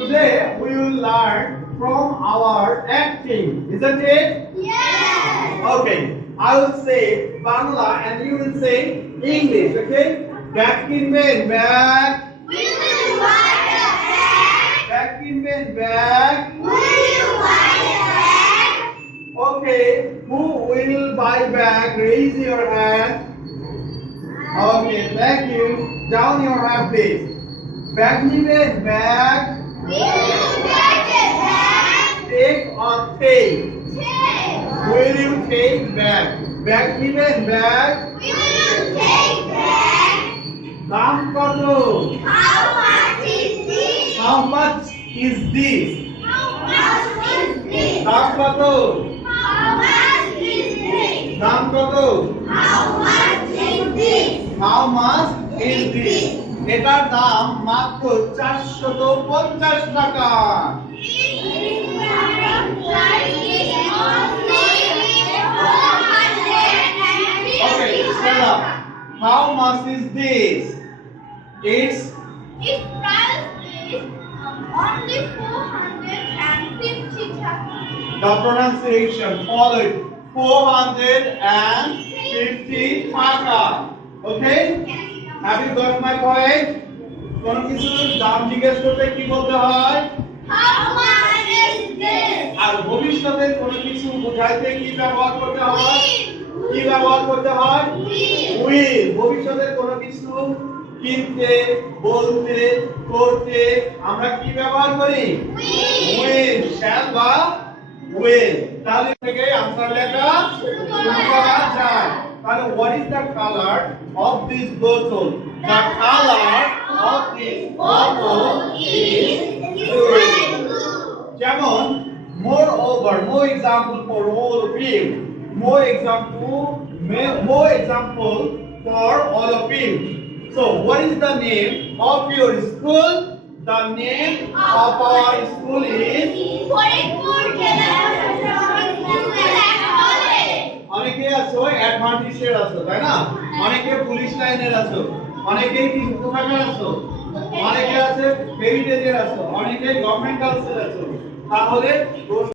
Today we will learn from our acting, isn't it? Yes. Okay, I will say Bangla and you will say English, okay? Back in men, back. We will buy a bag. Back in men, back. We will buy a bag. Okay, who will buy bag? Raise your hand. Okay, thank you. Down your hand, please. Back in men, back. We will get a bag. Take or take? Take. Will you take bag? Bag given bag. We will take bag. Daam kato? How much is this? How much is this? How much is this? Daam kato? How much is this? Daam kato? How much is this? How much is this? এটার দাম মাত্র 450 টাকা। Okay, stand up. How much is this? It's Its price is only 450 taka. the pronunciation followed 450 টাকা। Okay? Have you got my point? কোন কিছুর দাম জিজ্ঞেস করতে কি বলতে হয়? How much is this? আর ভবিষ্যতে কোন কিছু বোঝাইতে কি ব্যবহার করতে হয়? কি ব্যবহার করতে হয়? উইল। ভবিষ্যতে কোন কিছু কিনতে, বলতে, করতে আমরা কি ব্যবহার করি? উইল, শ্যাল বা উইল। তাহলে থেকে আনসার লেখা শুরু করা যায়। তাহলে what is the color of this bottle? The color of this bottle is blue. যেমন moreover, more example for all of you. More example for all of you. So what is the name of your school? The name of our school is অনেকে আছো অ্যাডভান্টেজের আছো তাই না, অনেকে police লাইনের আছো, অনেকে কিছু কোথাকার আছো, অনেকে আছে হেরিটেজের আছো, অনেকে গভর্নমেন্ট গার্লসের আছো। তাহলে